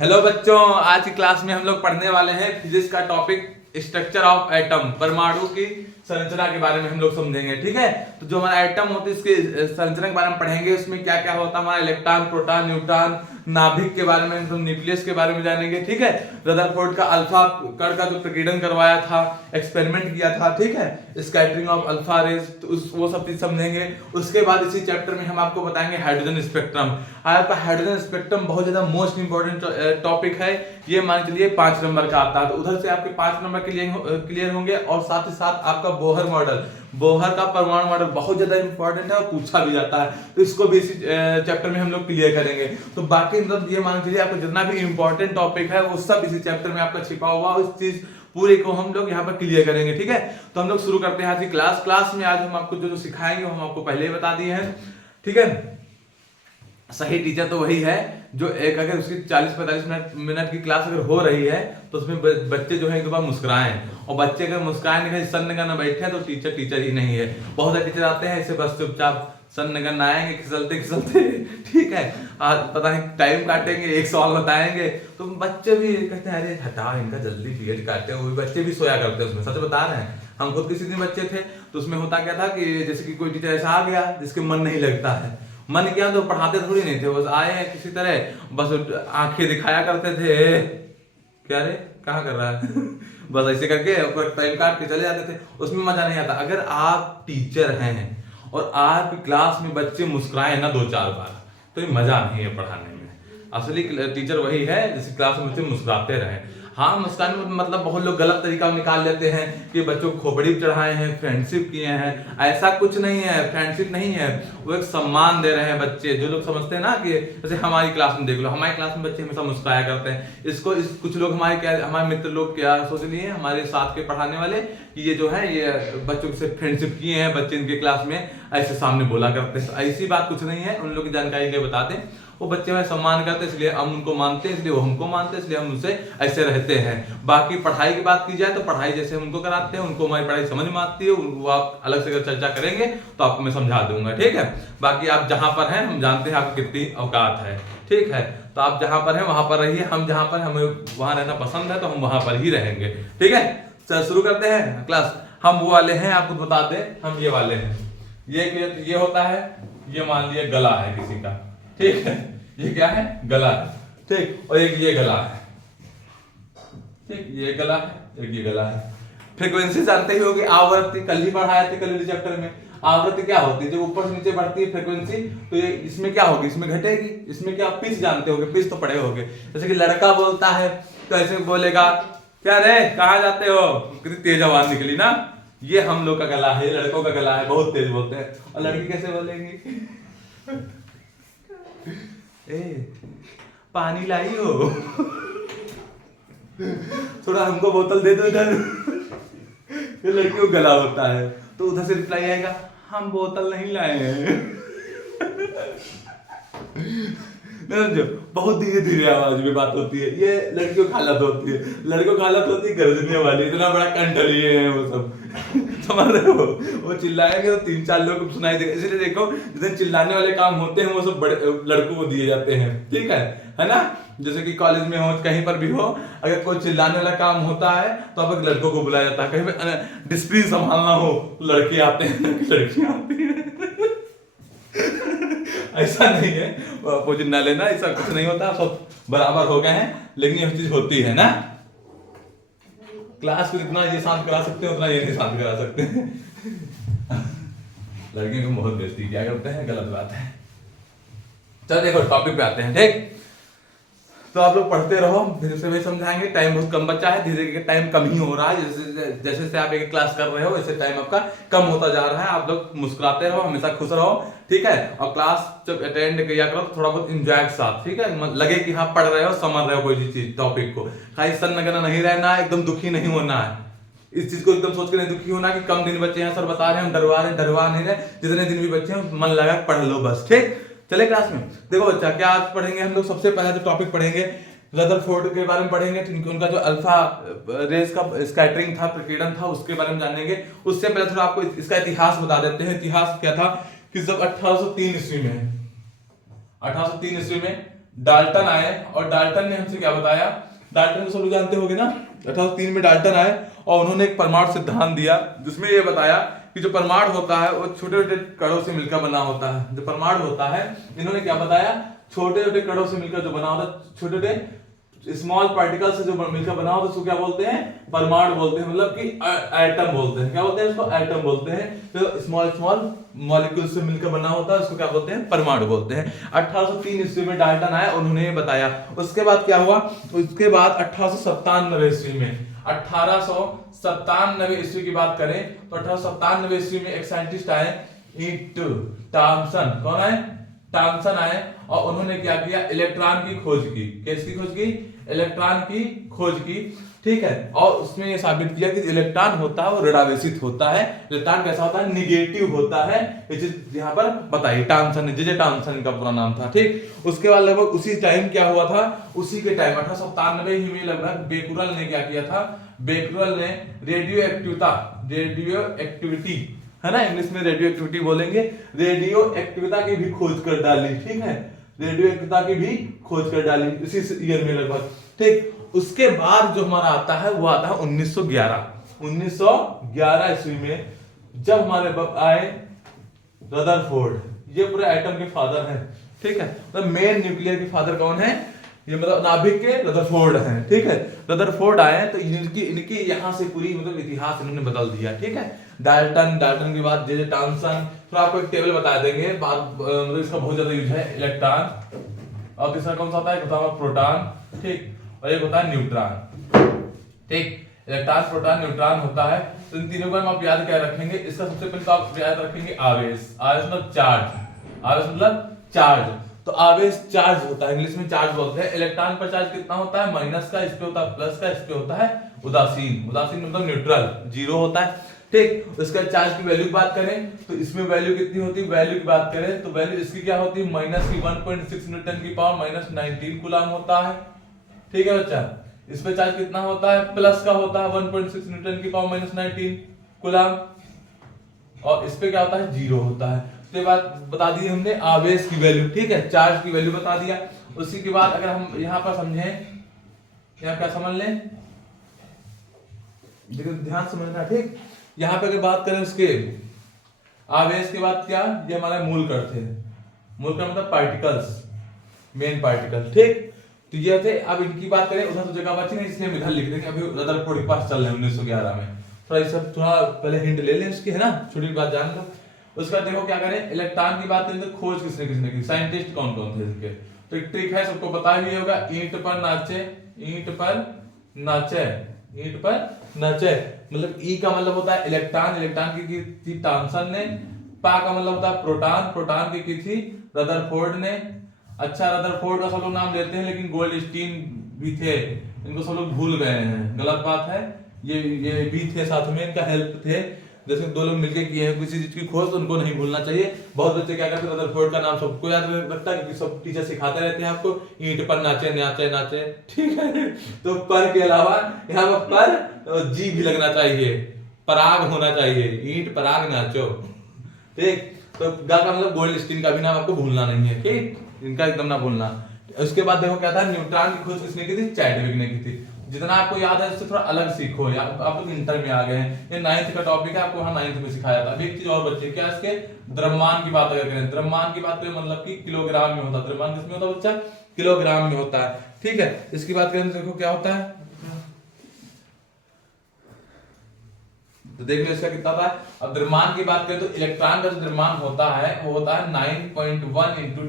Hello बच्चों, आज की क्लास में हम लोग पढ़ने वाले हैं फिजिक्स का टॉपिक स्ट्रक्चर ऑफ एटम, परमाणु की संरचना के बारे में हम लोग समझेंगे। ठीक है, तो जो हमारा एटम होती है इसकी संरचना के बारे में पढ़ेंगे। उसमें क्या क्या होता है, हमारा इलेक्ट्रॉन, प्रोटॉन, न्यूट्रॉन, नाभिक के बारे में, हम न्यूक्लियस के बारे में जानेंगे। ठीक है, रदरफोर्ड का अल्फा कण का जो प्रकीर्णन करवाया था, एक्सपेरिमेंट किया था, ठीक है, स्कैटरिंग ऑफ अल्फा रेज, तो वो सब चीज समझेंगे। उसके बाद इसी चैप्टर में हम आपको बताएंगे हाइड्रोजन स्पेक्ट्रम। आपका हाइड्रोजन स्पेक्ट्रम बहुत ज्यादा मोस्ट इंपॉर्टेंट टॉपिक है। ये मान चलिए 5 नंबर का आता है, तो उधर से आपके 5 नंबर क्लियर होंगे। और साथ ही साथ आपका बोहर मॉडल, बोहर का परमाणु मॉडल बहुत ज्यादा इंपॉर्टेंट है और पूछा भी जाता है, तो इसको भी इसी चैप्टर में हम लोग क्लियर करेंगे। तो बाकी मतलब ये मान चलिए आपको जितना भी इंपॉर्टेंट टॉपिक है वो सब इसी चैप्टर में आपका छिपा हुआ, उस चीज पूरे को हम लोग यहाँ पर क्लियर करेंगे। ठीक है, तो हम लोग शुरू करते हैं आज की क्लास में आज हम आपको जो सिखाएंगे वो हम आपको पहले ही बता दिए हैं। ठीक है, सही टीचर तो वही है जो एक अगर उसकी 40-45 मिनट की क्लास अगर हो रही है तो उसमें बच्चे जो है एक बार मुस्कुराएं, और बच्चे अगर मुस्कुराए नहीं, सन्न करना बैठे तो टीचर ही नहीं है। बहुत सारे टीचर आते हैं ऐसे बस चुपचाप सन्न करना आएंगे खिसलते ठीक है, पता नहीं टाइम काटेंगे, एक सवाल बताएंगे, तो बच्चे भी कहते हैं अरे हटाओ इनका, जल्दी पीरियड काटते हैं। वो भी बच्चे भी सोया करते हैं उसमें, सच बता रहे हैं। हम खुद किसी दिन बच्चे थे तो उसमें होता क्या था कि जैसे कि कोई टीचर ऐसा आ गया जिसके मन नहीं लगता है, मन किया तो पढ़ाते थोड़ी नहीं थे, बस आए हैं किसी तरह, बस आंखें दिखाया करते थे, क्या रे कहाँ कर रहा है बस ऐसे करके टाइम काट के चले जाते थे, उसमें मजा नहीं आता। अगर आप टीचर हैं और आपकी क्लास में बच्चे मुस्कुराए ना 2-4 बार, तो ये मजा नहीं है पढ़ाने में। असली टीचर वही है जिस क्लास में बच्चे मुस्कुराते रहे। हाँ, मुस्कान में मतलब बहुत लोग गलत तरीका निकाल लेते हैं कि बच्चों को खोपड़ी चढ़ाए हैं, फ्रेंडशिप किए हैं। ऐसा कुछ नहीं है, फ्रेंडशिप नहीं है, वो एक सम्मान दे रहे हैं बच्चे। जो लोग समझते हैं ना कि जैसे हमारी क्लास में देख लो, हमारी क्लास में बच्चे हमेशा मुस्कुराया करते हैं। कुछ लोग हमारे मित्र लोग क्या सोच लिए हैं, हमारे साथ के पढ़ाने वाले, कि ये जो है ये बच्चों से फ्रेंडशिप किए हैं, बच्चे इनके क्लास में ऐसे सामने बोला करते हैं। ऐसी बात कुछ नहीं है, उन लोग की जानकारी के बता दें। वो बच्चे हमें सम्मान करते हैं इसलिए हम उनको मानते हैं, इसलिए वो हमको मानते हैं, इसलिए हम उनसे ऐसे रहते हैं। बाकी पढ़ाई की बात की जाए तो पढ़ाई जैसे हम उनको कराते हैं, उनको हमारी पढ़ाई समझ में आती है, वो आप अलग से अगर चर्चा करेंगे तो आपको मैं समझा दूंगा। ठीक है, बाकी आप जहां पर हैं हम जानते हैं आपको कितनी औकात है। ठीक है, तो आप जहां पर हैं वहां पर रहिए, हम जहां पर हमें वहां रहना पसंद है तो हम वहां पर ही रहेंगे। ठीक है, चल शुरू करते हैं क्लास। हम वो वाले हैं, आपको बता दें, हम ये वाले हैं। ये होता है, ये मान लिया गला है किसी का, ठीक है, ये क्या है, गला है, ठीक, और एक ये गला है, ठीक, ये गला है, एक ये गला है। फ्रीक्वेंसी जानते ही होगी, आवृत्ति कल ही पढ़ाए थे, कल चैप्टर में। आवृत्ति क्या होती है, जब ऊपर से नीचे बढ़ती है फ्रीक्वेंसी, तो ये इसमें क्या होगी, इसमें घटेगी। इसमें क्या, पिच जानते होगे, पिच तो पढ़े होगे। जैसे कि लड़का बोलता है तो ऐसे बोलेगा, क्या रे कहाँ जाते हो, कितनी तेज आवाज निकली ना। ये हम लोग का गला है, लड़कों का गला है, बहुत तेज बोलते हैं। और लड़की कैसे बोलेंगी ए पानी लाई हो थोड़ा हमको बोतल दे दो इधर ये लड़की को गला होता है, तो उधर से रिप्लाई आएगा, हम बोतल नहीं लाए हैं जो बहुत धीरे धीरे आवाज में बात होती है, ये लड़कियों की हालत होती है। लड़कियों की हालत होती है गर्जने वाली, इतना बड़ा कंठ लिए हैं वो सब समझ रहे हो। वो चिल्लाएंगे तो 3-4 लोग को सुनाई देगा। इसलिए देखो जितने चिल्लाने वाले काम होते हैं वो सब बड़े लड़कों को दिए जाते हैं। ठीक है ना, जैसे कि कॉलेज में हो, कहीं पर भी हो, अगर कोई चिल्लाने वाला काम होता है तो अब लड़कों को बुलाया जाता है। कहीं पर डिसिप्लिन संभालना हो लड़के आते हैं, लड़कियां आती हैं ऐसा नहीं है, अपोजिट ना लेना, ऐसा कुछ नहीं होता, सब बराबर हो गए हैं, लेकिन ये चीज होती है ना। क्लास को जितना ये शांत करा सकते हैं उतना ये नहीं शांत करा सकते लड़कियों को बहुत बेइज्जती क्या करते हैं, गलत बात है। चलो देखो टॉपिक पे आते हैं। ठीक, तो आप लोग पढ़ते रहो, फिर से भी समझाएंगे। टाइम बहुत कम बचा है, धीरे धीरे टाइम कम ही हो रहा है। जैसे जैसे आप एक क्लास कर रहे हो वैसे टाइम आपका कम होता जा रहा है। आप लोग मुस्कुराते रहो, हमेशा खुश रहो, ठीक है। और क्लास जब अटेंड किया करो तो थोड़ा बहुत एंजॉय के साथ, ठीक है, लगे कि हाँ पढ़ रहे हो, समझ रहे हो कोई चीज टॉपिक को। खाली सन्न करना नहीं रहना, एकदम दुखी नहीं होना है। इस चीज को एकदम सोच के नहीं दुखी होना कि कम दिन बच्चे हैं, सर बता रहे हैं, हम डरवा नहीं रहे। जितने दिन भी बच्चे हैं मन लगा पढ़ लो बस। ठीक, चले क्लास में। देखो बच्चा, क्या आज पढ़ेंगे हम लोग, सबसे पहले जो टॉपिक पढ़ेंगे रदरफोर्ड के बारे में पढ़ेंगे। उनका जो अल्फा रेज का स्कैटरिंग था, प्रकीर्णन था, उसके बारे में जानेंगे। उससे पहले थोड़ा आपको इसका इतिहास बता देते हैं। इतिहास क्या था कि जब 1803 ईस्वी में डाल्टन आए और डाल्टन ने हमसे क्या बताया, डाल्टन को सब लोग जानते होंगे ना, 1803 में डाल्टन आए और उन्होंने एक परमाणु सिद्धांत दिया जिसमें ये बताया कि जो परमाणु होता है वो छोटे छोटे कणों से मिलकर बना होता है। जो परमाणु होता है, इन्होंने क्या बताया, छोटे छोटे कणों से मिलकर जो बना होता है, छोटे छोटे स्मॉल पार्टिकल से जो मिलकर बना होता है उसको क्या बोलते हैं, परमाणु बोलते हैं, मतलब कि एटम बोलते हैं। क्या बोलते हैं उसको, एटम बोलते हैं। तो स्मॉल स्मॉल मॉलिक्यूल से मिलकर बना होता है उसको क्या बोलते हैं, परमाणु बोलते हैं। 1803 ईस्वी में डाल्टन आया, उन्होंने ये बताया। उसके बाद क्या हुआ, उसके बाद 1897 ईस्वी में, 1897 ईस्वी की बात करें तो 1897 ईस्वी में एक साइंटिस्ट आए, थॉमसन। कौन आए, थॉमसन आए और उन्होंने क्या किया, इलेक्ट्रॉन की खोज की। किसकी खोज की, इलेक्ट्रॉन की खोज की, ठीक है। और उसमें ये साबित किया कि इलेक्ट्रॉन होता है वो ऋणावेशित होता है। इलेक्ट्रॉन कैसा होता है, निगेटिव होता है। यहाँ पर बताइए, टॉमसन ने, जे टॉमसन का पूरा नाम था, ठीक। उसके बाद लगभग उसी टाइम क्या हुआ था, उसी के टाइम 1897 ही में लगभग बेकुरल ने क्या किया था, बेकुरल ने रेडियो एक्टिविटी है ना, इंग्लिश में रेडियो एक्टिविटी बोलेंगे, रेडियो एक्टिविटी की भी खोज कर डाली, ठीक है। रेडियो एक्टिविटी की भी खोज कर डाली इसी ईयर में लगभग, ठीक। उसके बाद जो हमारा आता है वो आता है 1911 ईस्वी में, जब हमारे आए रदरफोर्ड। ये पूरे एटम के फादर हैं, ठीक है। तो मेन न्यूक्लियर के फादर कौन है, ये मतलब नाभिक के रदरफोर्ड हैं, ठीक है। रदरफोर्ड आए तो इनकी यहाँ से पूरी मतलब इतिहास इन्होंने बदल दिया, ठीक है। डाल्टन के बाद जे टॉमसन, फिर आपको एक टेबल बता देंगे बाद, मतलब इसका बहुत ज्यादा यूज है, इलेक्ट्रॉन, और तीसरा कौन सा होता है, प्रोटॉन, ठीक, और एक होता है न्यूट्रॉन, ठीक। इलेक्ट्रॉन, प्रोटॉन, न्यूट्रॉन होता है। तो इन तीनों को हम आप याद क्या रखेंगे, इसका सबसे पहले तो आप याद रखेंगे आवेश। आवेश मतलब चार्ज, आवेश मतलब चार्ज। तो आवेश चार्ज होता है, इंग्लिश में चार्ज बोलते हैं। इलेक्ट्रॉन पर चार्ज कितना होता है, माइनस का, इस पे होता है प्लस का, इस पे होता है उदासीन। उदासीन मतलब न्यूट्रल, जीरो होता है, ठीक। उसका चार्ज की वैल्यू की बात करें तो इसमें वैल्यू कितनी होती है, वैल्यू की बात करें तो वैल्यू इसकी क्या होती है, माइनस की 1.6 न्यूटन की पावर माइनस 19 कूलम होता है, ठीक है बच्चा। इस पे चार्ज कितना होता है, प्लस का होता है 1.6 न्यूटन की पावर माइनस 19 कूलम, और इस पे क्या होता है, जीरो होता है। उसके बाद बता दी हमने आवेश की वैल्यू, ठीक है, चार्ज की वैल्यू बता दिया। उसी के बाद अगर हम यहाँ पर समझें, यहाँ क्या समझ लें, ध्यान समझना, ठीक। यहाँ पे अगर बात करें उसके आवेश के बाद क्या, ये हमारा मूल कण थे। मूल कण मतलब पार्टिकल्स, मेन पार्टिकल, ठीक। तो ये थे। अब इनकी बात करें, उधर तो जगह बची नहीं, इसलिए हम इधर लिख देंगे। अभी रदरफोर्ड के पास चल रहे हैं 1911 में, थोड़ा इस सब थोड़ा पहले हिंट ले लें उसकी, है ना, छोटी बात जान लो। उसका देखो क्या करें, इलेक्ट्रॉन की बात करें तो खोज किसने किसने की, साइंटिस्ट कौन कौन थे इसके। तो एक ट्रिक है, सबको पता ही होगा, ईंट पर नाचे, ईंट पर नाचे, ईंट पर नाचे। मतलब ई का मतलब होता है इलेक्ट्रॉन, इलेक्ट्रॉन की थी टॉमसन ने। पा का मतलब होता है प्रोटॉन, प्रोटॉन की थी रदरफोर्ड ने। अच्छा, रदरफोर्ड का सब लोग नाम लेते हैं लेकिन गोल्डस्टीन भी थे, इनको सब लोग भूल गए हैं, गलत बात है। ये भी थे साथ में, इनका हेल्प थे, जैसे दो लोग मिलके किए हैं किसी चीज की खोज, तो उनको नहीं भूलना चाहिए। बहुत बच्चे क्या करते हैं, रदरफोर्ड का नाम सबको याद रखता है क्योंकि सब टीचर सिखाते रहते हैं आपको, ईंट पर नाचे नाचे नाचे, ठीक है। तो पर के अलावा यहाँ पर जी भी लगना चाहिए, पराग होना चाहिए, ईंट पराग नाचो, ठीक। तो गा का मतलब गोल्डस्टीन का भी नाम आपको भूलना नहीं है, ठीक, इनका एकदम ना भूलना। उसके बाद देखो क्या था, न्यूट्रॉन की खोज किसने की थी, चैडविक ने की थी। जितना आपको याद है उससे थोड़ा अलग सीखो, या आप लोग इंटर में आ गए हैं, ये 9th का टॉपिक है, आपको वहां 9th में सिखाया था। एक चीज और बच्चे, क्या इसके द्रव्यमान की बात अगर करें, द्रव्यमान की बात करें मतलब कि किलोग्राम में होता है, द्रव्यमान किसमें होता है बच्चा, किलोग्राम में होता है, ठीक है। इसकी बात करें तो देखो क्या होता है, तो देख लो इसका कितना था। अब द्रव्यमान की बात करें तो इलेक्ट्रॉन का जो द्रव्यमान होता है वो होता है 9.1 ×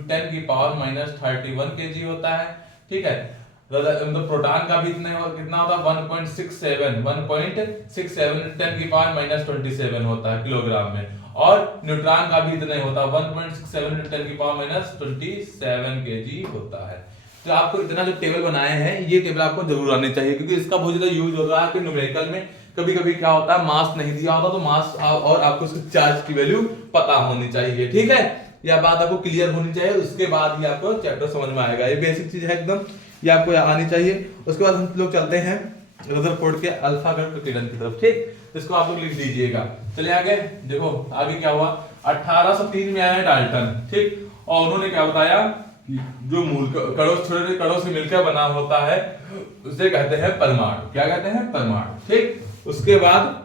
10 की पावर माइनस 31 kg होता है, ठीक है। मतलब प्रोटॉन का भी कितना होता है 1.67 10 की पावर माइनस 27 होता है किलोग्राम में, और न्यूट्रॉन का भी इतना ही होता है 1.67 10 की पावर माइनस 27 kg होता है। तो आपको इतना जो टेबल बनाए हैं, ये टेबल आपको जरूर आने चाहिए क्योंकि इसका बहुत ज्यादा यूज हो रहा है न्यूमेरिकल में। कभी कभी क्या होता है, मास नहीं दिया होता तो मास और आपको उसके चार्ज की वैल्यू पता होनी चाहिए, ठीक है। यह बात आपको क्लियर होनी चाहिए, उसके बाद ही आपको चैप्टर समझ में आएगा। ये बेसिक चीज है एकदम, ये आपको आनी चाहिए। उसके बाद हम लोग चलते हैं रदरफोर्ड के अल्फा गण प्रतिरन की तरफ, ठीक। इसको आप लोग लिख दीजिएगा। चलिए आगे देखो, आगे क्या हुआ, 1803 में आया डाल्टन, ठीक, और उन्होंने क्या बताया, जो मूल कणों, छोटे छोटे कणों से मिलकर बना होता है उसे कहते हैं परमाणु। क्या कहते हैं? परमाणु। ठीक। उसके बाद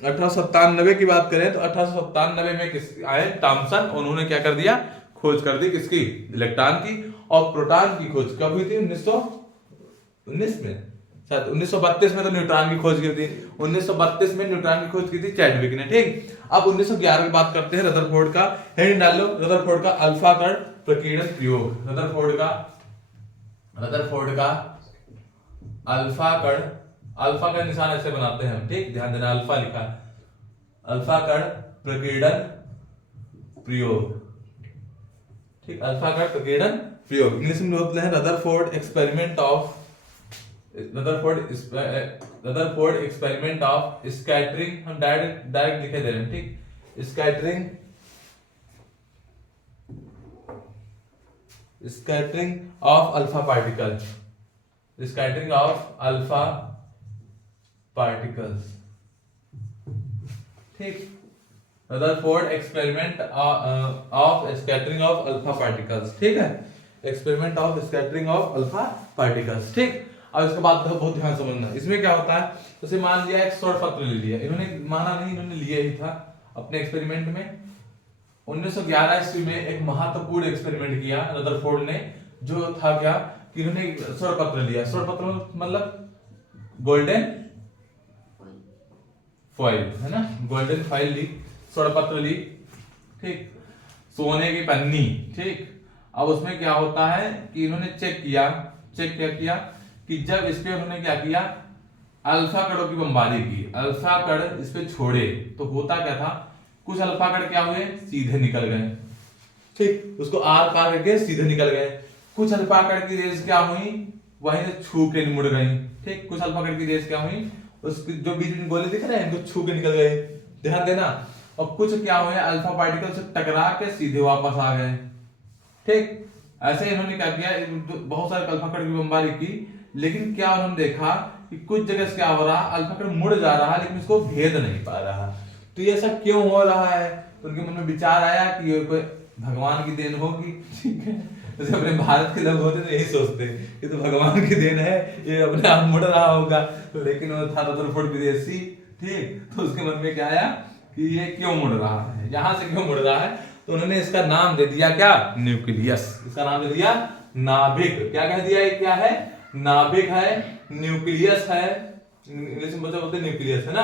1897 की बात करें तो 1897 में किस आए टॉमसन, उन्होंने क्या कर दिया? खोज कर दी किसकी? इलेक्ट्रॉन की। और प्रोटॉन की खोज कब हुई थी? 1919 में, शायद 1932 में तो न्यूट्रॉन की खोज की थी। 1932 में न्यूट्रॉन की खोज की थी चैडविक ने। ठीक। अब 1911 की बात करते हैं, रदरफोर्ड का। हेडिंग डाल लो, रदरफोर्ड का अल्फा कण प्रकीर्णन प्रयोग। रदरफोर्ड का अल्फा कण, अल्फा का निशान ऐसे बनाते हैं हम। ठीक, ध्यान देना, अल्फा लिखा है। अल्फा कण प्रकीर्णन प्रयोग। ठीक, अल्फा कण प्रकीर्णन प्रयोग इंग्लिश में बोलते हैं रदरफोर्ड एक्सपेरिमेंट ऑफ स्कैटरिंग। हम डायरेक्ट लिखे दे रहे हैं। ठीक, scattering of alpha particles. Scattering of alpha particles. ठीक, Rutherford experiment of scattering of alpha particles. ठीक है, experiment of scattering of alpha particles. ठीक। अब इसके बाद बहुत ध्यान समझना, इसमें क्या होता है? जैसे मान लिया एक शोध पत्र ले लिया, इन्होंने माना नहीं, इन्होंने लिया ही था अपने एक्सपेरिमेंट में। 1911 ईस्वी में एक महत्वपूर्ण एक्सपेरिमेंट किया रदरफोर्ड ने, जो था क्या कि इन्होंने शोध पत्र लिया। शोध पत्र मतलब गोल्डन फॉइल, है ना, गोल्डन फॉइल ली, शोध पत्र ली। ठीक, सोने की पन्नी। ठीक। अब उसमें क्या होता है कि इन्होंने चेक क्या किया कि जब इस पे उन्होंने क्या किया, अल्फा कणों की बमबारी की, अल्फा कण इस पे छोड़े तो होता क्या था? कुछ अल्फा कण क्या हुए? सीधे निकल गए। ठीक, उसको आर पार करके सीधे निकल गए। कुछ अल्फा कण की रेस क्या हुई? वहीं से छू के मुड़ गई। ठीक, कुछ अल्फा कण की रेस क्या हुई? उसके जो बीच में गोले दिख रहे हैं इनको छू के निकल गए। ध्यान देना। और कुछ क्या हुए? अल्फा पार्टिकल से टकरा के सीधे वापस आ गए। ठीक, ऐसे इन्होंने क्या किया, बहुत सारे अल्फा कण की बमबारी की, लेकिन क्या उन्होंने देखा कि कुछ जगह से क्या हो रहा, अल्फा कण मुड़ जा रहा है लेकिन इसको भेद नहीं पा रहा। तो ये ऐसा क्यों हो रहा है? तो उनके मन में विचार आया कि ये कोई भगवान की देन होगी। ठीक है, जैसे अपने भारत के लोग होते तो यही सोचते ये तो भगवान की देन है, ये अपने आप मुड़ रहा होगा। तो लेकिन वो था रदरफोर्ड विदेशी। ठीक, तो उसके मन में क्या आया कि ये क्यों मुड़ रहा है, यहां से क्यों मुड़ रहा है? तो उन्होंने इसका नाम दे दिया क्या? न्यूक्लियस। इसका नाम दे दिया नाभिक। क्या कह दिया? ये क्या है? नाभिक है, न्यूक्लियस है। इंग्लिश में बोलते हैं न्यूक्लियस, है ना।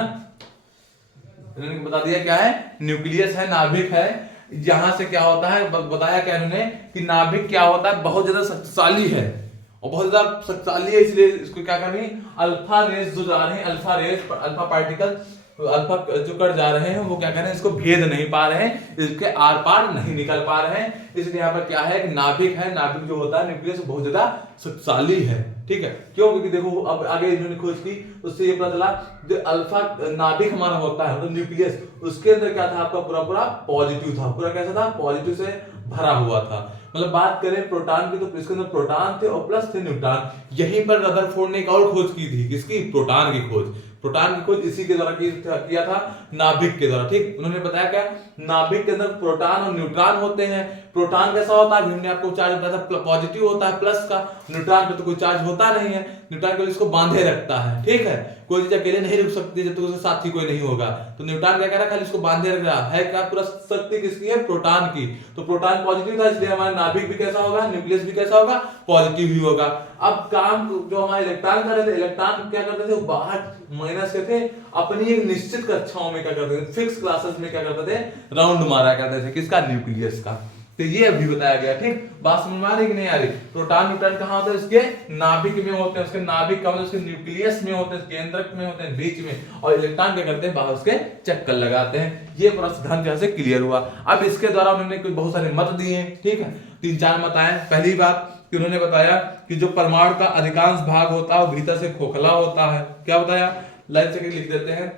इन्होंने बता दिया क्या है? न्यूक्लियस है, नाभिक है। यहां से क्या होता है बताया क्या इन्होंने कि नाभिक क्या होता है? बहुत ज्यादा शक्तिशाली है, और बहुत ज्यादा शक्तिशाली है, इसलिए इसको क्या कर रही है? अल्फा रेस जो जा रही है, अल्फा पार्टिकल, अल्फा जो कट जा रहे हैं वो क्या कर रहे हैं? इसको भेद नहीं पा रहे हैं, इसके आर पार नहीं निकल पा रहे हैं। इसलिए यहाँ पर क्या है कि नाभिक है, नाभिक जो होता है न्यूक्लियस बहुत ज्यादा शक्तिशाली है। ठीक है, क्यों? क्योंकि देखो अब आगे इन्होंने खोज की, उससे ये पता चला जो अल्फा नाभिक हमारा होता है, मतलब न्यूक्लियस, उसके अंदर क्या था? आपका पूरा पूरा पॉजिटिव था। पूरा कैसा था? पॉजिटिव से भरा हुआ था। मतलब बात करें प्रोटॉन की तो इसके अंदर प्रोटॉन थे और प्लस थे न्यूट्रॉन। यहीं पर रदरफोर्ड ने एक और खोज की थी, किसकी? प्रोटॉन की खोज। प्रोटॉन की खोज इसी के द्वारा किया था, नाभिक के द्वारा। ठीक, उन्होंने बताया क्या? नाभिक के अंदर प्रोटॉन और न्यूट्रॉन होते हैं। प्रोटॉन कैसा होता है? हमने आपको चार्ज बताया था, पॉजिटिव होता है प्लस का। न्यूट्रॉन पे तो कोई चार्ज होता नहीं है, न्यूट्रॉन केवल इसको बांधे रखता है। ठीक है, कोई चीज अकेले नहीं रुक सकती जब तक उसके साथ ही कोई नहीं होगा। तो न्यूट्रॉन क्या कर रहा है? खाली इसको बांधे रख रहा है। क्या पूरा शक्ति किसकी है? प्रोटॉन की। तो प्रोटॉन पॉजिटिव था, इसलिए हमारा नाभिक भी कैसा होगा? न्यूक्लियस भी कैसा होगा? पॉजिटिव ही होगा। अब काम जो हमारे इलेक्ट्रॉन कर रहे थे, इलेक्ट्रॉन क्या करते थे? बाहर माइनस के थे, अपनी एक निश्चित कक्षाओं में क्या करते थे? फिक्स क्लासेस में क्या करते थे? राउंड मारा करते थे। किसका? न्यूक्लियस का। तो ये अभी बताया गया। ठीक, बात समझ में आ रही कि नहीं आ रही? प्रोटॉन न्यूट्रॉन कहां होते हैं? उसके नाभिक में होते हैं। उसके नाभिक का मतलब उसके न्यूक्लियस में होते हैं, केंद्रक में होते हैं, बीच में। और इलेक्ट्रॉन क्या करते हैं? बाहर उसके चक्कर लगाते हैं। ये पूरा सिद्धांत जहां से क्लियर हुआ। अब इसके द्वारा उन्होंने कुछ बहुत सारे मत दिए। ठीक है, 3-4 मत आए। पहली बात कि उन्होंने बताया कि जो परमाणु का अधिकांश भाग होता है वो भीतर से खोखला होता है। क्या बताया? लाइन से लिख देते हैं।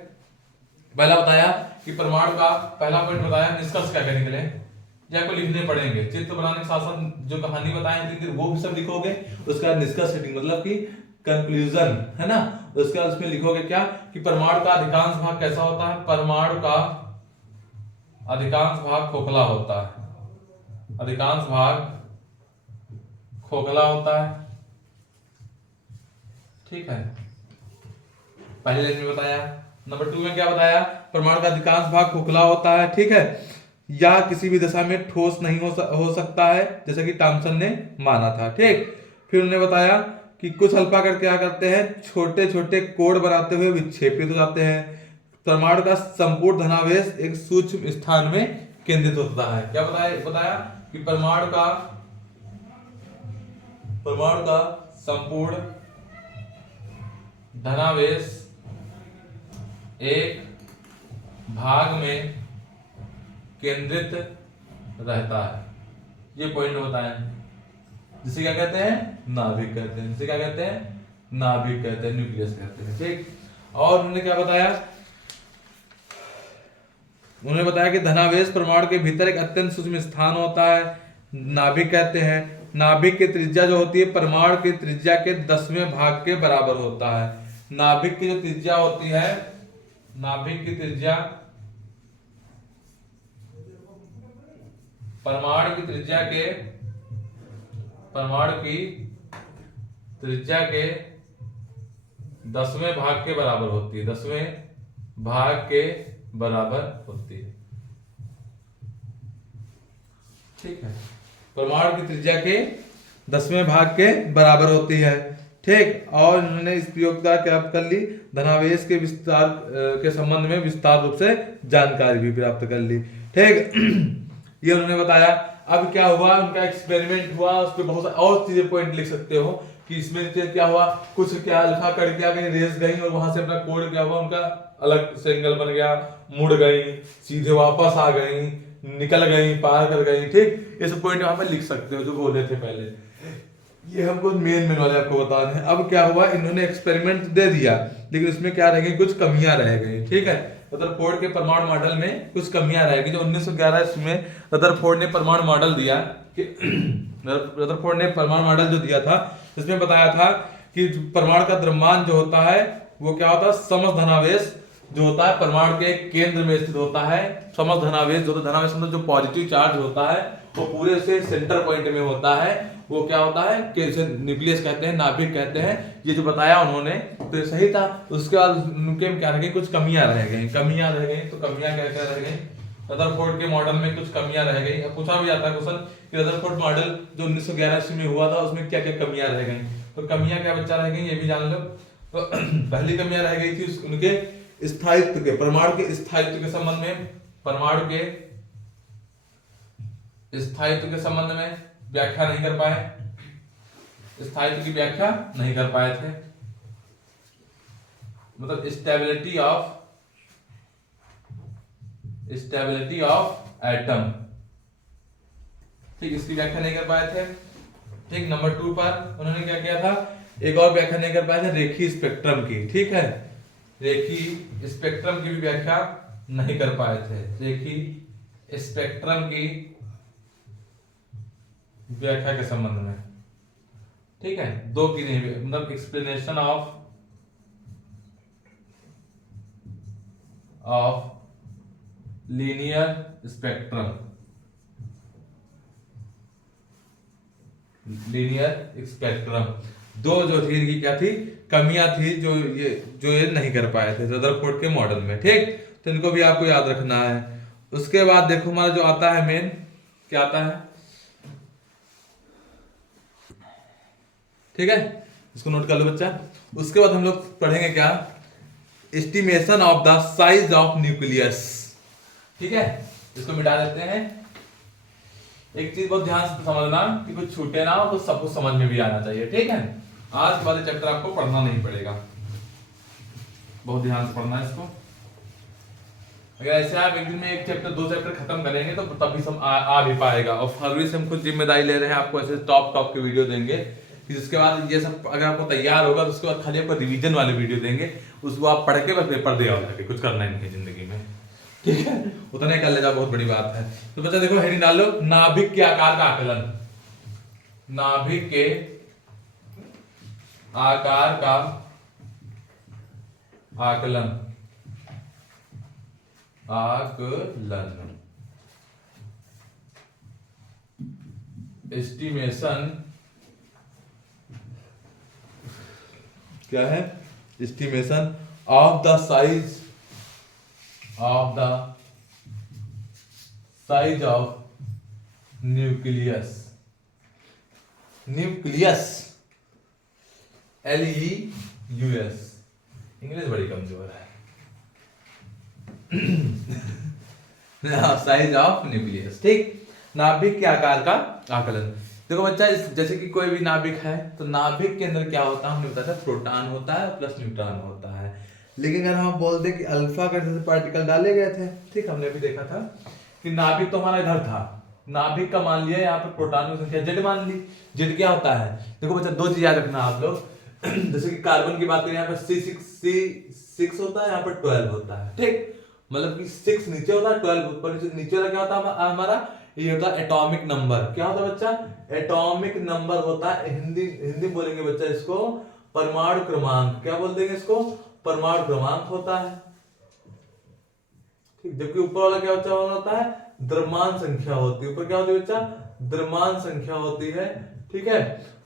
पहला बताया कि परमाणु का पहला पॉइंट बताया, निष्कर्ष क्या निकले ये आपको लिखने पड़ेंगे। चित्र बनाने के साथ साथ जो कहानी बताएं थी वो भी सब लिखोगे। उसका निष्कर्ष मतलब कि कंक्लूजन, है ना। उसके बाद उसमें लिखोगे क्या कि परमाणु का अधिकांश भाग कैसा होता है? परमाणु का अधिकांश भाग खोखला होता है। अधिकांश भाग खोखला होता है, ठीक है, पहले लाइन में बताया। नंबर 2 में क्या बताया, परमाणु का अधिकांश भाग खोखला होता है, ठीक है, या किसी भी दशा में ठोस नहीं हो सकता है, जैसा कि थॉमसन ने माना था, ठीक। फिर उन्होंने बताया कि कुछ अल्पाकार क्या करते हैं, छोटे छोटे कोण बनाते हुए विक्षेपित हो जाते हैं। परमाणु का संपूर्ण धनावेश एक सूक्ष्म स्थान में केंद्रित होता है। क्या बताया कि परमाणु का संपूर्ण धनावेश एक भाग में केंद्रित रहता है। ये पॉइंट बताया, जिसे क्या कहते हैं, नाभिक कहते हैं। जिसे क्या कहते हैं, नाभिक कहते हैं, न्यूक्लियस कहते हैं, ठीक। और उन्होंने क्या बताया, उन्होंने बताया कि धनावेश परमाणु के भीतर एक अत्यंत सूक्ष्म स्थान होता है, नाभिक कहते हैं। नाभिक की त्रिज्या जो होती है परमाणु की त्रिज्या के 10वें भाग के बराबर होता है। नाभिक की जो त्रिज्या होती है, नाभिक की त्रिज्या परमाणु की त्रिज्या के 10वें भाग के बराबर होती है, 10वें भाग के बराबर होती है, ठीक है। परमाणु की त्रिज्या के 10वें भाग के बराबर होती है, ठीक। और उन्होंने इस प्रयोग का क्या कर ली, धनावेश के विस्तार के संबंध में विस्तार रूप से जानकारी भी प्राप्त कर ली, ठीक। ये उन्होंने बताया। अब क्या हुआ, उनका एक्सपेरिमेंट हुआ, उस पर बहुत और चीजें पॉइंट लिख सकते हो कि इसमें क्या हुआ, कुछ क्या अल्फा कण क्या गई, रेस गई और वहां से अपना कोड क्या हुआ, उनका अलग से एंगल बन गया, मुड़ गई, सीधे वापस आ गई, निकल गई, पार कर गई, ठीक। ये सब पॉइंट वहां पे लिख सकते हो जो बोले थे पहले। ये हमको मेन वाले आपको बता रहे हैं। अब क्या हुआ, इन्होंने एक्सपेरिमेंट दे दिया, लेकिन उसमें क्या रह गई, कुछ कमियां रह गई, ठीक है। रदरफोर्ड के परमाणु मॉडल में कुछ कमियां रह गई। जो 1911 इसमें रदरफोर्ड ने परमाणु मॉडल दिया कि रदरफोर्ड ने परमाणु मॉडल जो दिया था, इसमें बताया था कि परमाणु का द्रव्यमान जो होता है वो क्या होता है, समस्त धनावेश जो होता है परमाणु के केंद्र में स्थित होता है। समस्त धनावेश जो धनावेश मतलब जो पॉजिटिव चार्ज होता है वो पूरे से सेंटर पॉइंट में होता है, वो क्या होता है कि इसे न्यूक्लियस कहते हैं, नाभिक कहते हैं। ये जो बताया उन्होंने तो ये सही था। उसके बाद उनके क्या रह गई, कुछ कमियां रह गई। तो कमियां क्या क्या रह गई, रदरफोर्ड के मॉडल में कुछ कमियां रह गई। अब पूछा भी जाता है क्वेश्चन कि रदरफोर्ड मॉडल जो 1911 में हुआ था उसमें क्या क्या कमियां रह गई। तो कमियां क्या बच्चा रह गई ये भी जान लो। तो पहली कमियां रह गई थी उनके स्थायित्व के, परमाणु के स्थायित्व के संबंध में, परमाणु के स्थायित्व के संबंध में व्याख्या नहीं कर पाए, स्थायित्व की व्याख्या नहीं कर पाए थे। मतलब स्टेबिलिटी ऑफ एटम, ठीक, इसकी व्याख्या नहीं कर पाए थे, ठीक। नंबर 2 पर उन्होंने क्या किया था, एक और व्याख्या नहीं कर पाए थे, रेखीय स्पेक्ट्रम की, ठीक है। रेखीय स्पेक्ट्रम की भी व्याख्या नहीं कर पाए थे, रेखीय स्पेक्ट्रम की व्याख्या के संबंध में, ठीक है। 2 की नहीं, मतलब एक्सप्लेनेशन ऑफ लीनियर स्पेक्ट्रम, दो जो थी इनकी क्या थी, कमियां थी जो ये नहीं कर पाए थे रदरफोर्ड के मॉडल में, ठीक। तो इनको भी आपको याद रखना है। उसके बाद देखो हमारा जो आता है मेन, क्या आता है, ठीक है, इसको नोट कर लो बच्चा। उसके बाद हम लोग पढ़ेंगे क्या, estimation of the size of nucleus, ठीक है। इसको मिटा देते हैं। एक चीज बहुत ध्यान से समझना कि कुछ छूटे ना हो, तो सब कुछ समझ में भी आना चाहिए, ठीक है। आज वाले चैप्टर आपको पढ़ना नहीं पड़ेगा, बहुत ध्यान से पढ़ना है इसको। अगर ऐसे आप एक दिन में एक चैप्टर 2 चैप्टर खत्म करेंगे तो तभी सब आ भी पाएगा। और फरवरी से हम खुद जिम्मेदारी ले रहे हैं, आपको ऐसे टॉप के वीडियो देंगे, जिसके बाद ये सब अगर आपको तैयार होगा तो उसके बाद खाली आपको रिवीजन वाले वीडियो देंगे, उसको आप पढ़ के बस पेपर दे आओ जाके, कुछ करना ही नहीं है जिंदगी में, ठीक है। उतना ही कर लेगा, बहुत बड़ी बात है। तो बच्चा देखो हेडिंग डालो, नाभिक के आकार का आकलन, नाभिक के आकार का आकलन, एस्टिमेशन क्या है, estimation of the size of nucleus LEUS, English बड़ी कमजोर है। साइज ऑफ न्यूक्लियस, ठीक। नाभिक के आकार का आकलन। देखो बच्चा, जैसे कि कोई भी नाभिक है तो नाभिक के अंदर क्या होता है, हमने बताया था प्रोटॉन होता है प्लस न्यूट्रॉन होता है। लेकिन अगर हम बोल दे कि अल्फा के जैसे पार्टिकल डाले गए थे, ठीक, हमने भी देखा था कि नाभिक तो हमारा इधर था, नाभिक का मान लिया यहाँ पे प्रोटॉन की संख्या जेड मान ली। जेड क्या होता है, देखो बच्चा दो चीज याद रखना आप लोग। जैसे कि कार्बन की बात करें, यहाँ पे C6 होता है, यहाँ पे 12 होता है, ठीक। मतलब कि 6 नीचे होता है, 12 ऊपर। नीचे वाला क्या होता है हमारा, ये होता है एटॉमिक नंबर। क्या होता है बच्चा, एटॉमिक नंबर होता है। हिंदी बोलेंगे बच्चा इसको परमाणु क्रमांक। क्या बोल देंगे इसको, परमाणु क्रमांक होता है, ठीक। जबकि ऊपर वाला क्या बच्चा होता है, द्रव्यमान संख्या होती है। ऊपर क्या होती है बच्चा, द्रव्यमान संख्या होती है, ठीक है।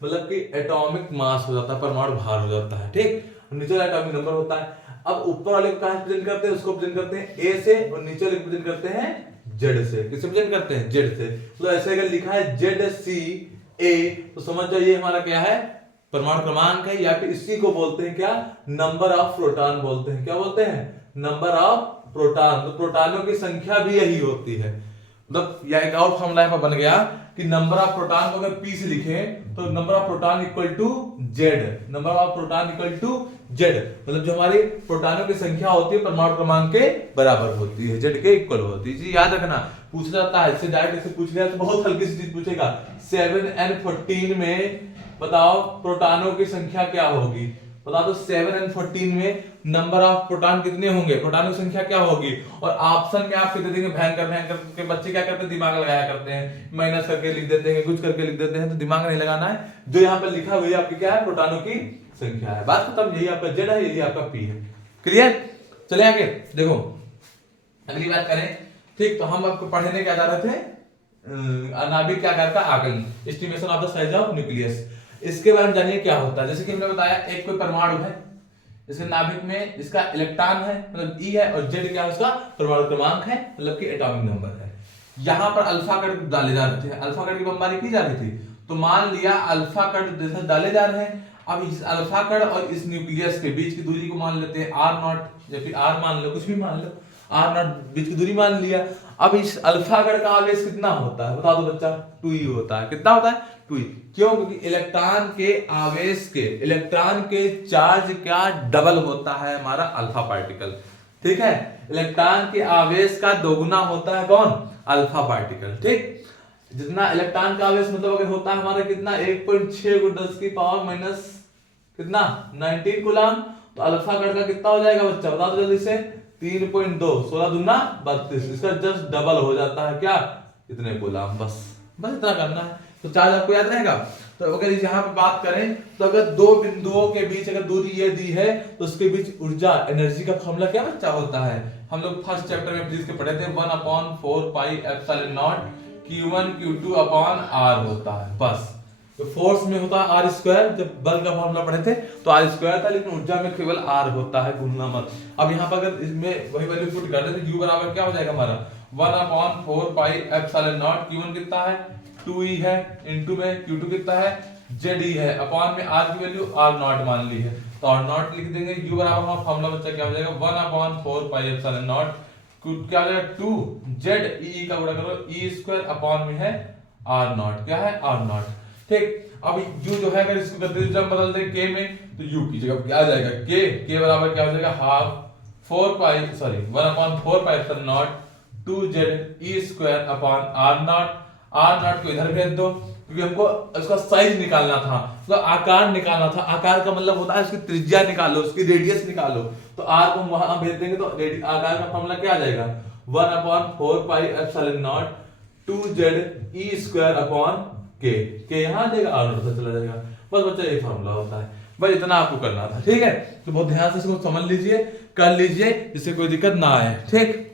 मतलब कि एटॉमिक मास हो जाता है, परमाणु भार हो जाता है, ठीक। नीचे वाला एटॉमिक नंबर होता है। अब ऊपर वाले को कहां प्रेजेंट करते हैं, उसको प्रेजेंट करते हैं ए से, और नीचे वाले को प्रेजेंट करते हैं जेड से। किससे प्रेजेंट करते हैं, जेड से। तो ऐसे अगर लिखा है ZCA, तो समझ जाओ ये हमारा क्या है, परमाणु क्रमांक है, या फिर इसी को बोलते हैं क्या, नंबर ऑफ प्रोटॉन बोलते हैं। क्या बोलते हैं, नंबर ऑफ प्रोटॉन। तो प्रोटॉनों की संख्या भी यही होती है। मतलब या एक और फॉर्मूला यहाँ पर बन गया कि नंबर ऑफ प्रोटॉन को अगर P से लिखें तो number of proton equal to Z, number of proton equal to Z. मतलब जो हमारी प्रोटॉनों की संख्या होती है परमाणु क्रमांक के बराबर होती है, जेड के इक्वल होती है। जी याद रखना, पूछा जाता है इससे डायरेक्ट, इससे पूछ लिया तो बहुत हल्की सी चीज पूछेगा। 7n14 में बताओ प्रोटॉनों की संख्या क्या होगी, बता दो। 7n14 में नंबर ऑफ प्रोटॉन कितने होंगे, प्रोटॉन की संख्या क्या होगी। और ऑप्शन में आपको दे देंगे भयंकर के बच्चे क्या करते हैं, दिमाग लगाया करते हैं, माइनस करके लिख देते हैं, कुछ करके लिख देते हैं। तो दिमाग नहीं लगाना है, जो यहाँ पे लिखा हुआ है आपकी क्या है, प्रोटॉनों की संख्या है। बात खत्म। यही आपका जेड है, यही आपका पी है। क्लियर। चले आगे देखो, अगली बात करें, ठीक। तो हम आपको पढ़ने क्या जा रहे थे, नाभिक के आकार का आकलन, estimation of the size of nucleus. इसके बारे में जानिए क्या होता है। जैसे कि हमने बताया, एक कोई परमाणु है, इसके नाभिक में इसका इलेक्ट्रॉन है, मतलब E है, और जेड क्या है उसका परमाणु क्रमांक है, मतलब कि एटॉमिक नंबर है। यहाँ पर अल्फा कण डाले जा रहे थे, अल्फा कण की बमबारी की जा रही थी। तो मान लिया अल्फा कण जैसे डाले जा रहे हैं। अब इस अल्फा कण और इस न्यूक्लियस के बीच की दूरी को मान लेते हैं r0, या फिर r मान लो, कुछ भी मान लो, r0 बीच की दूरी मान लिया। अब इस अल्फा कण का आवेश कितना होता है, बता दो बच्चा, 2e होता है। कितना होता है, 2e। क्यों, क्योंकि इलेक्ट्रॉन के आवेश के, इलेक्ट्रॉन के चार्ज का डबल होता है हमारा अल्फा पार्टिकल, ठीक है। इलेक्ट्रॉन के आवेश का दोगुना होता है कौन, अल्फा पार्टिकल, ठीक। जितना इलेक्ट्रॉन का आवेश मतलब अगर होता है हमारा कितना, 1.6 × 10⁻⁻, कितना 19 कूलम। तो अल्फा कण का कितना हो जाएगा बच्चा, बता दो जल्दी से, 3.2, 16 दूना 32। इसका जस्ट डबल हो जाता है क्या, इतने कूलम। बस इतना करना है, तो चार्ज आपको याद रहेगा। तो अगर यहाँ पे बात करें, तो अगर दो बिंदुओं के बीच अगर दूरी ये दी है, तो उसके बीच ऊर्जा, एनर्जी का फॉर्मूला क्या बच्चा होता है, हम लोग फर्स्ट चैप्टर में फिजिक्स के पढ़े थे, 1/4πε0 Q1 Q2 अपॉन R होता है। बस तो फोर्स में होता है r², जब बल का फॉर्मूला पढ़े थे तो r² था, लेकिन ऊर्जा में केवल r होता है, भूलना मत। अब यहाँ पर अगर इसमें वही वैल्यू पुट कर देते, U बराबर क्या हो जाएगा हमारा, 1/4πε0। Q1 कितना है, 2e है, इनटू में Q2 कितना है, ZE है, अपॉन में r की वैल्यू r0 मान ली है, तो r0 लिख देंगे। U बराबर हमारा फॉर्मूला बच्चा क्या हो जाएगा, 1/4πε0 क्या हो जाएगा, 2ZE का गुणा करो, E² अपॉन में है r0, क्या है r0, ठीक। अब U जो है, अगर इसको गतिज जब बदल दे K में, तो U की जगह क्या आ जाएगा, K बराबर क्या हो जाएगा, 1/4πε0 2ZE² अपॉन r0 को इधर भेज दो, क्योंकि हमको उसका साइज निकालना था, उसका आकार निकालना था। आकार का मतलब होता है उसकी त्रिज्या निकालो, उसकी रेडियस निकालो। तो r को वहां भेज देंगे तो आकार का फॉर्मूला क्या आ जाएगा, 1/4πε0 2ZE² अपॉन K यहाँ देगा, r0 से चला जाएगा। बस बच्चा ये फॉर्मूला होता है, बस इतना आपको करना था, ठीक है। तो बहुत ध्यान से इसको समझ लीजिए, कर लीजिए, जिससे कोई दिक्कत ना आए, ठीक।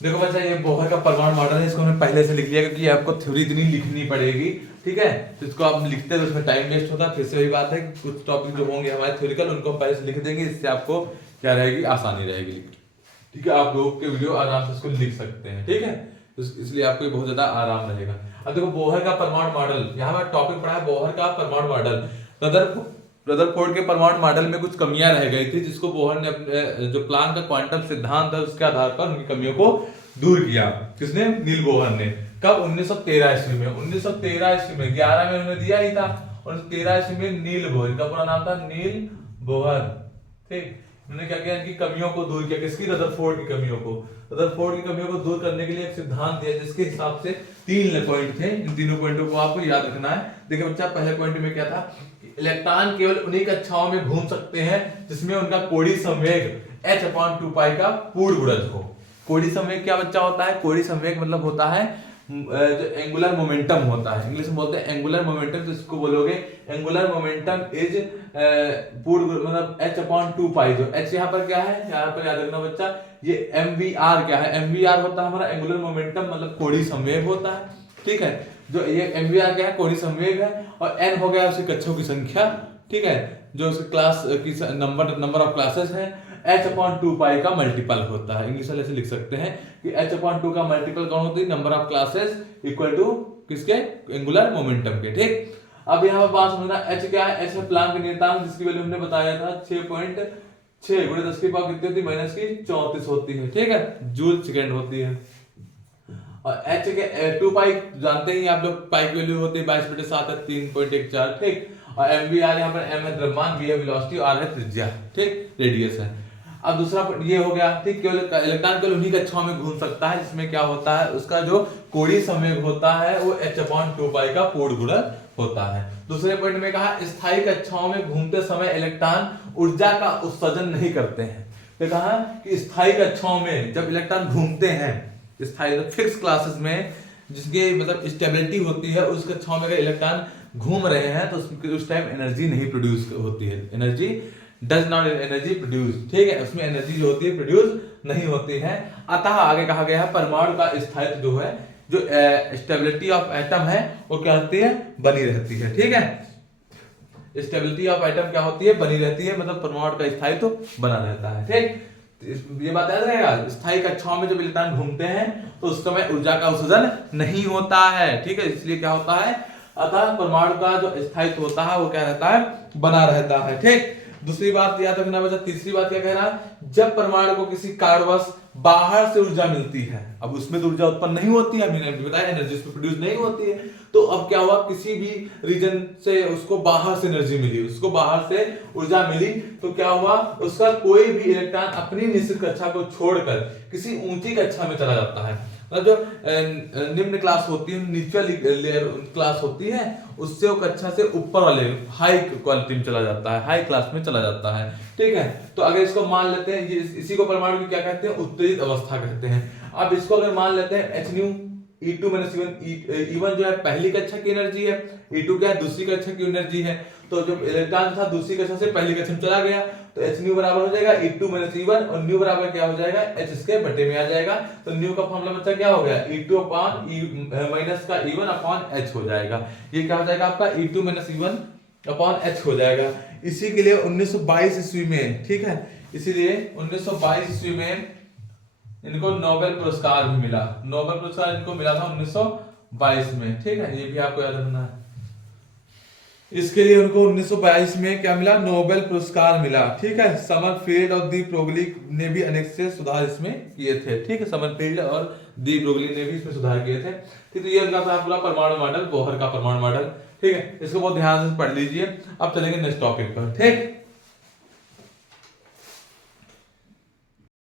देखो बच्चा, ये बोहर का परमाणु मॉडल है, इसको हमने पहले से लिख लिया क्योंकि आपको थ्योरी इतनी लिखनी पड़ेगी, ठीक है। तो इसको आप लिखते हैं तो उसमें टाइम वेस्ट होता है। फिर से वही बात है कि कुछ टॉपिक जो होंगे हमारे थ्योरिकल उनको पहले से लिख देंगे, इससे आपको क्या रहेगी, आसानी रहेगी लिखने, ठीक है। आप लोग के वीडियो आराम से इसको लिख सकते हैं, ठीक है। इसलिए आपको बहुत ज्यादा आराम रहेगा। अब देखो बोहर का परमाणु मॉडल, यहाँ पर टॉपिक पढ़ा है बोहर का परमाणु मॉडल। रदरफोर्ड के परमाणु मॉडल में कुछ कमियां रह गई थी, जिसको बोहर ने अपने जो प्लांक का क्वांटम सिद्धांत है उसके आधार पर उनकी कमियों को दूर किया। किसने? नील बोहर ने। कब? 1913 ईस्वी में। 1913 ईस्वी में 11 में उन्होंने दिया ही था, और 13 ईस्वी में नील बोहर, इनका पूरा नाम था नील बोहर, ठीक। उन्होंने क्या किया, इनकी कमियों को दूर किया। किसकी? रदरफोर्ड की कमियों को। रदरफोर्ड की कमियों को दूर करने के लिए एक सिद्धांत दिया, जिसके हिसाब से 3 पॉइंट थे। इन तीनों पॉइंटों को आपको याद रखना है। देखिए बच्चा, पहले पॉइंट में क्या था, इलेक्ट्रॉन केवल उन्हीं कक्षाओं में घूम सकते हैं जिसमें उनका कोणीय संवेग h/2 पाई का पूर्ण गुणज हो। कोणीय संवेग क्या बच्चा होता है? कोणीय संवेग मतलब होता है जो एंगुलर मोमेंटम होता है, इंग्लिश में बोलते हैं एंगुलर मोमेंटम, तो इसको बोलोगे एंगुलर मोमेंटम इज पूर्ण मतलब h/2 पाई। जो h यहाँ पर क्या है, यहाँ पर याद रखना बच्चा, ये mvr क्या है, mvr होता है हमारा एंगुलर मोमेंटम मतलब कोणीय संवेग होता है, ठीक है। जो ये mvr क्या है, कोणीय संवेग है, और n हो गया उसकी कक्षों की संख्या, ठीक है, जो उसकी क्लास की नंबर ऑफ क्लासेस है। h/2 पाई का मल्टीपल होता है, इंग्लिश में ऐसे लिख सकते हैं कि h/2 का मल्टीपल कौन होती है, number of classes equal to किसके, एंगुलर मोमेंटम के, ठीक। अब यहाँ पर बात समझना, h क्या है, h है प्लांक का नियतांक, जिसकी वैल्यू हमने बताया था 6.6 × 10 की पावर कितनी होती है, -34 होती है, ठीक है, जूल सेकंड होती है। और h के 2 पाई जानते ही आप लोग, पाई की वैल्यू होती है 22/7 है 3.14, ठीक। और mvr यहाँ पर m है द्रव्यमान, v है वेलोसिटी, r है त्रिज्या, ठीक, रेडियस है। अब दूसरा ये हो गया, ठीक, केवल इलेक्ट्रॉन केवल उन्हीं कक्षाओं में घूम सकता है जिसमें क्या होता है, उसका जो कोणीय संवेग होता है वो h/2 पाई का पूर्ण गुणज होता है। दूसरे पॉइंट में कहा, स्थायी कक्षाओं में घूमते समय इलेक्ट्रॉन ऊर्जा का उत्सर्जन नहीं करते हैं। तो कहा कि स्थायी कक्षाओं में जब इलेक्ट्रॉन घूमते हैं, स्थायी फिक्स क्लासेस में जिसकी मतलब स्टेबिलिटी होती है, उस कक्षाओं में अगर इलेक्ट्रॉन घूम रहे हैं तो उस टाइम एनर्जी नहीं प्रोड्यूस होती है, energy does not energy produce, ठीक है, उसमें एनर्जी जो होती है प्रोड्यूस नहीं होती है। अतः आगे कहा गया है परमाणु का स्थायित्व जो है, जो स्टेबिलिटी ऑफ एटम है वो क्या होती है, बनी रहती है, ठीक है। स्टेबिलिटी ऑफ एटम क्या होती है, बनी रहती है, मतलब परमाणु का स्थायित्व बना रहता है, ठीक। ये बात याद रहेगा, स्थायी कक्षाओं में जब इलेक्ट्रॉन घूमते हैं तो उस समय ऊर्जा का उत्सर्जन नहीं होता है, ठीक है, इसलिए क्या होता है, अतः परमाणु का जो स्थायित्व होता है वो क्या रहता है, बना रहता है, ठीक। दूसरी बात याद रखना बच्चा, तीसरी बात क्या कह रहा है, जब परमाणु को किसी कारणवश बाहर से ऊर्जा मिलती है, अब उसमें तो ऊर्जा उत्पन्न नहीं होती है, मैंने बताया एनर्जी उसमें प्रोड्यूस नहीं होती है, तो अब क्या हुआ, किसी भी रीजन से उसको बाहर से एनर्जी मिली, उसको बाहर से ऊर्जा मिली, तो क्या हुआ, उसका कोई भी इलेक्ट्रॉन अपनी निश्चित कक्षा को छोड़कर किसी ऊंची कक्षा में चला जाता है। मतलब जो निम्न क्लास होती है, नीचे लेयर क्लास होती है, उससे वो कक्षा से ऊपर वाले हाई क्वालिटी में चला जाता है, हाई क्लास में चला जाता है, ठीक है। तो अगर इसको मान लेते हैं, इसी को परमाणु की क्या कहते हैं, उत्तेजित अवस्था कहते हैं। अब इसको अगर मान लेते हैं hν E2 - E1, E1 जो है पहली कक्षा की एनर्जी है, E2 क्या है, दूसरी कक्षा की एनर्जी है। तो जब इलेक्ट्रॉन था दूसरी कक्षा से पहली कक्षा में चला गया तो hν बराबर हो जाएगा E2 - E1, और ν बराबर क्या हो जाएगा, h इसके बटे में आ जाएगा। तो ν का फॉर्मूला बच्चा क्या हो गया, E2 upon E1 upon h हो जाएगा। ये क्या हो जाएगा आपका, E2 - E1 अपॉन h हो जाएगा। इसी के लिए 1922 ईस्वी में, ठीक है, इसीलिए 1922 ईस्वी में इनको नोबेल पुरस्कार भी मिला। नोबेल पुरस्कार इनको मिला था 1922 में, ठीक है, ये भी आपको याद रखना है। इसके लिए उनको 1922 में क्या मिला, नोबेल पुरस्कार मिला, ठीक है। समरफील्ड और दी ब्रोगली ने भी अनेक से सुधार इसमें किए थे, ठीक है, समरफील्ड और दी ब्रोगली ने भी इसमें सुधार किए थे, ठीक। तो ये उनका था पूरा परमाणु मॉडल, बोहर का परमाणु मॉडल, ठीक है, इसको बहुत ध्यान से पढ़ लीजिए। अब चलेंगे नेक्स्ट टॉपिक पर, ठीक।